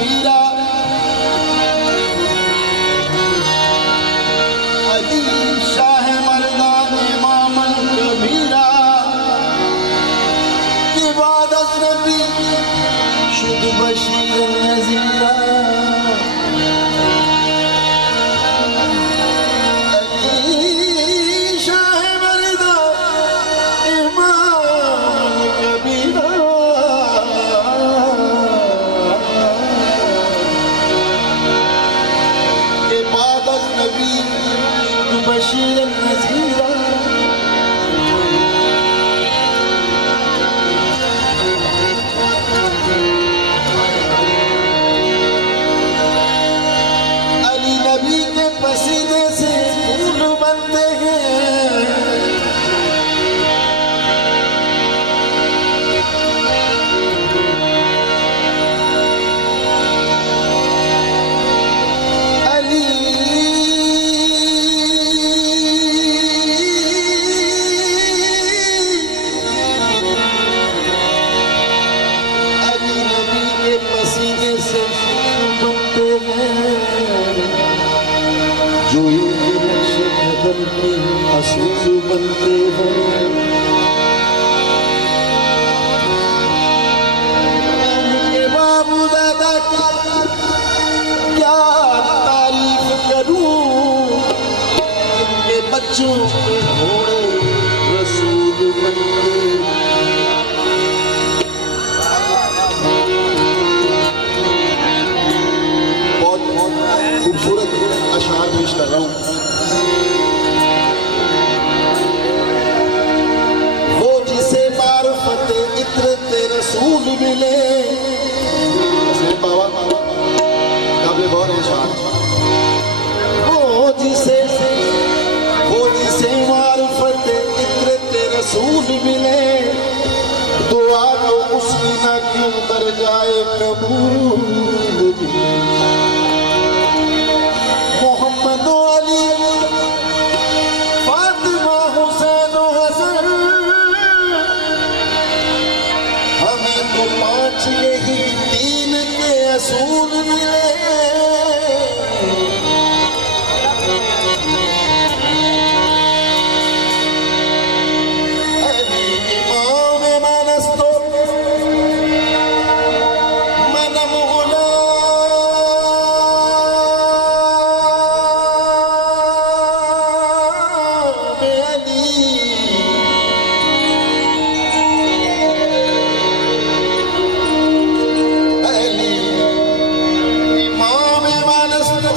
कबीरा, अली शाह मर्दान इमामन कबीरा, के बाद नबी शुद बशीर नज़ीरा। बशीर नज़ीरा। अली नबी के पसीने से फूल बनते हैं, अली पसीने से बनते हैं, जो इनके नक्श कदम के असूल बनते हैं। इनके बाबू दादा की क्या तारीफ करूं, इनके बच्चों के घोड़े रसूल बनते हैं। खूबसूरत अशआर पेश कर रहा हूं। वो जिसे मार्फत इतरत रसूल मिले, बाबा काबिल गौर है अशआर। वो जिसे मार्फत इतरत रसूल मिले, दुआ तो उसकी ना क्यों कर जाए कबूल। मोहम्मद अली फातिमा हुसैन हसन, हमें तो 5 यही 3 के असूल मिले। अली इमाम मनस्तो मन मोला, इमाम मनस्तो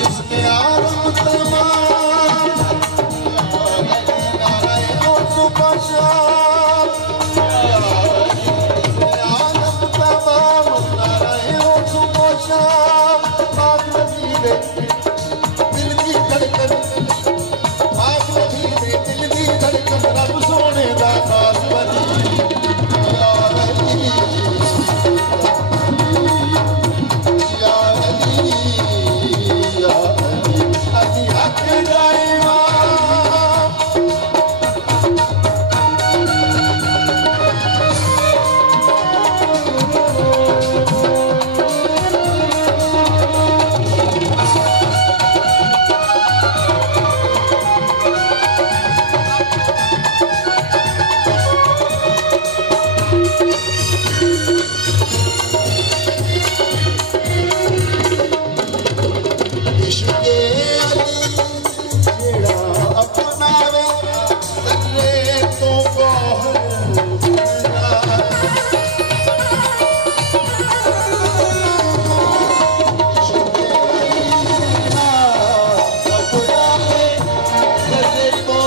इसमें आलम तमाम नारायण सुबह शाम, इसमें आलम तमाम नारायण सुबह शाम। पाक नबी दे दिल की धड़कन, पाक नबी दे दिल की धड़कन, रब सोने दा खास वली या अली या अली या अली, अली हक दा इमाम। इश्क़े अली जेड़ा अपनावे तन्ने तो गौहर बनाए। इश्क़े अली जेड़ा अपनावे तन्ने तो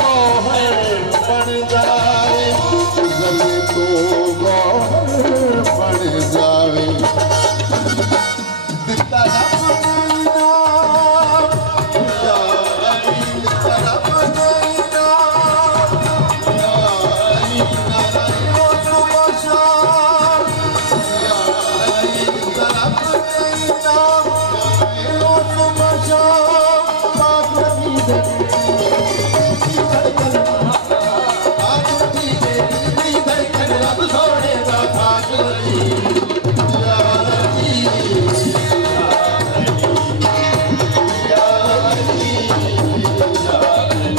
गौहर बन जाए, तन्ने तो गौहर बन जावे। दिता रब ने इनाम या अली, दिता रब ने इनाम या अली, नारायण सुबह शाम या अली, दिता रब ने इनाम नारायण सुबह शाम। पाक नबी दे दिल की धड़कन, पाक नबी दे दिल की धड़कन, रब सोने दा खास वली या अली या अली या अली।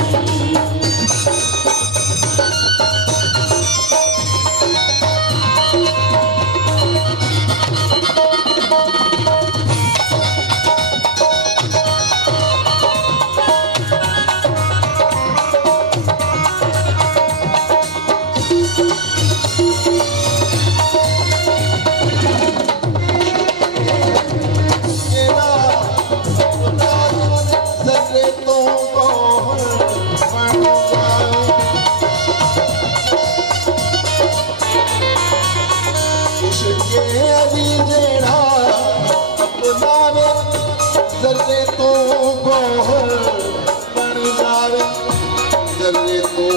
तेरा अपना ज़र्रे तो गौहर बन जाए। इश्क़े अली जेड़ा अपनावे ज़र्रे तो गौहर बन जावे, ज़र्रे तो